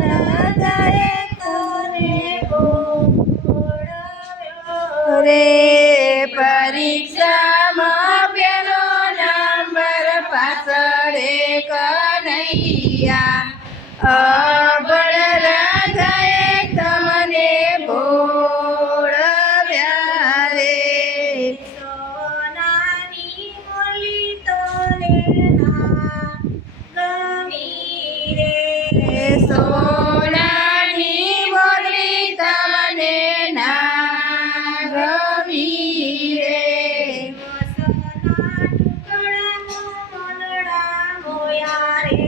રાધાએ તને ભોળવ્યો રે પરીક્ષામાં પેલો નંબર પાછળ કનૈયા અબળ રાધાએ તમને ભોળવ્યા રે સોનાની મોલી તને ના ગમી રે સોનાની મોલી તમને ના ગમી રે વસના ટુકડામાં મનડા મોયા રે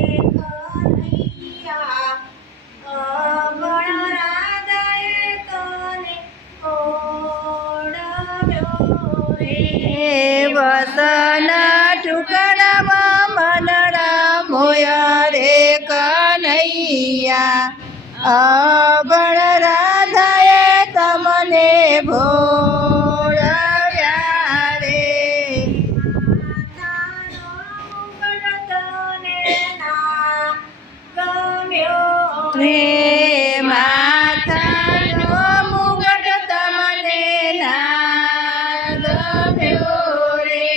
કનૈયા અબળ રાધાએ તને ભોળવ્યો રે વસના ટુકડામાં મનડા મોયા રે કનૈયા અબળ રાધાએ તમને ભોળવ્યા રે માતાનો મુગટ તને ના ગમ્યો રે માતાનો મુગટ તમને ના ગમ્યો રે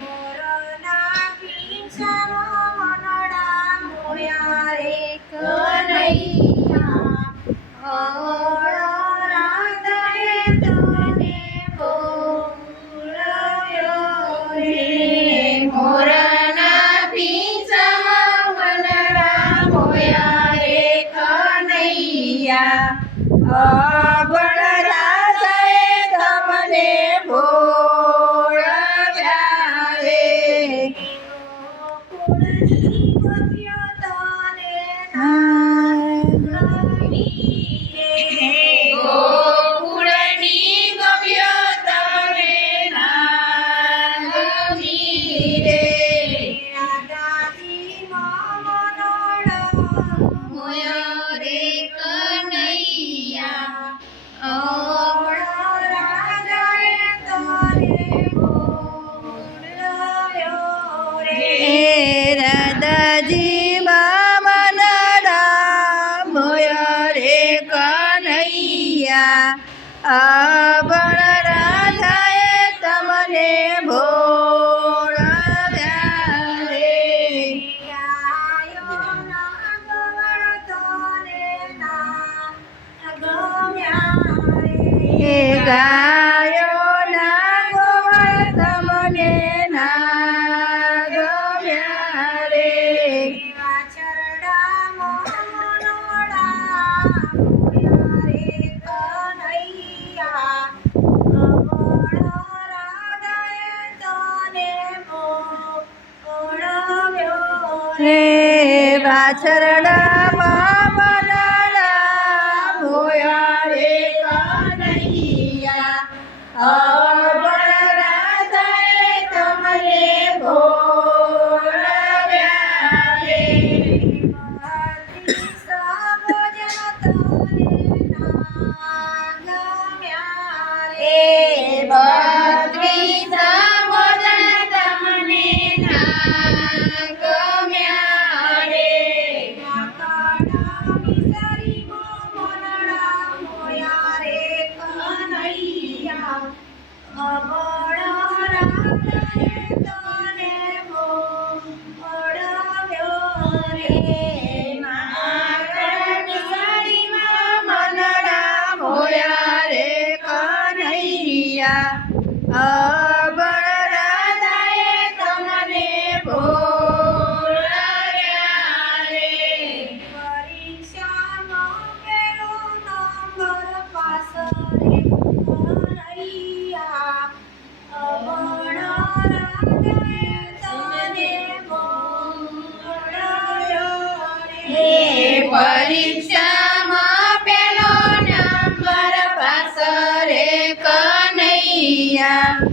મોરના પીંછામાં મનડા મોયા રે કનૈયા અબળ રાધાએ તને ભોળવ્યો રે મોરના પીંછામાં મનડા મોયા રે કનૈયા અબળ રાધાએ તમને ભોળવ્યા રે ગોકુળની ગોપીઓ તને ના ગમી રે ગોકુળની ગોપીઓ તને ના ગમી રે રાધાજી મનડા મોયા રે કનૈયા અબળ રાધાએ તને ભોળવ્યો રે રાધાજી મનડા મોયા રે કનૈયા અબળ રાધાએ તમને ભોળવ્યા રે ગાયોના ગવળ તને ના ગમ્યા રે ગાયોના ગોવળ તમને ના ગમ્યા રે વાછરડામાં મનડા મોયા રે કનૈયા અબળ રાધાએ તને ભોળવ્યો રે વાછરડામાં મનડા મોયા રે કનૈયા અબળ રાધાએ તમને ભોળવ્યા રે ભત્રીસા ભોજન તને ના ગમ્યા રે ભત્રીસા ભોજન તમને ના ગમ્યા રે કાકડા વિચારીમાં મનડા મોયા રે કનૈયા અબળ રાધાએ તને ભોળવ્યો રે માકડની સાડીમાં મનડા મોયા રે કનૈયા અબળ રાધાએ તમને ભોળવ્યા રે પરીક્ષામાં પેલો નંબર પાછળ કનૈયા અબળ રાધાએ તને ભોળવ્યો રે પરીક્ષામાં પેલો નંબર પાછળ કનૈયા